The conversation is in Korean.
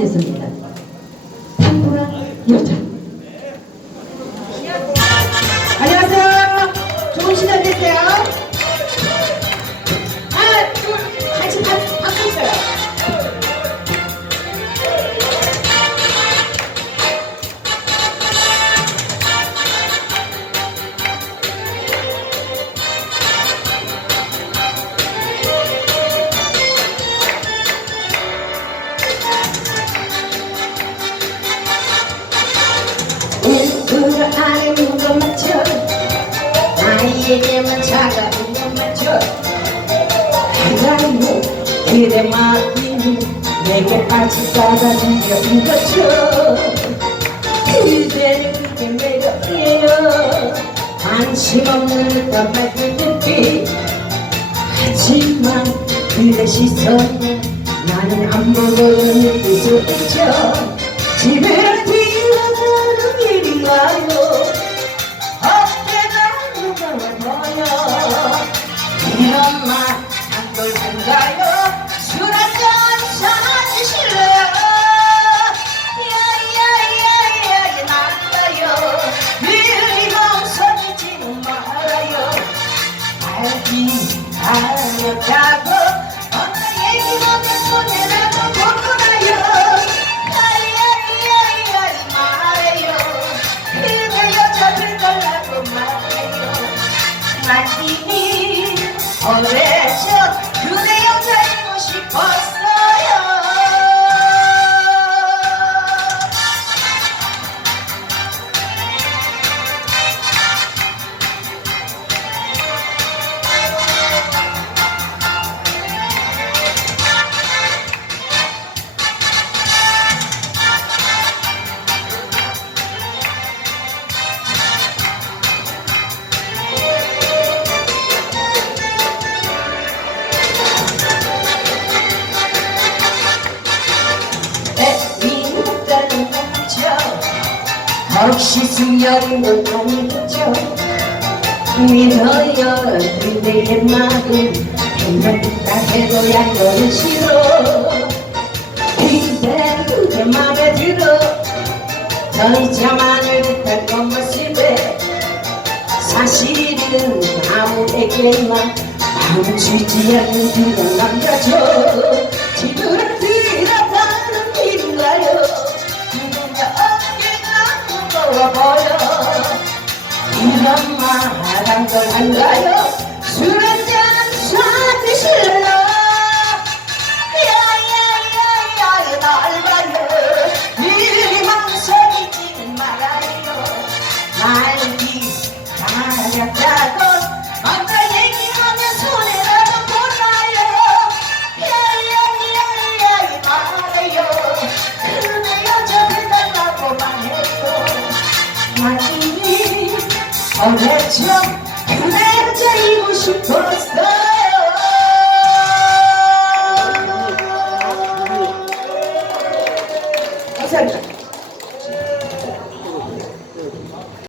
모시겠습니다. 탐구라 여자. 일부러 아는 것 맞춰 나에게만 차가운 것 맞춰 하나님 그대 마음이 내게 빠질까봐 두려운 거죠. 그대는 그게 매력이에요. 관심 없는 맑은 눈빛 하지만 그대 시선에 나는 아무것도 느낄 수 있죠. 집에 like TV. All the way 승열인 건 아니겠죠. 믿어요 그대의 마음 행복다 해도 양보는 싫어 그대 그대 맘에 들어. 더 이상 안을 듯한 겉모습에 사실은 아무에게나 마음 주지 않는 그런 남 보여 이런 말한 걸 한가요 어제처럼 그날 자이고 싶었어 감사합니다.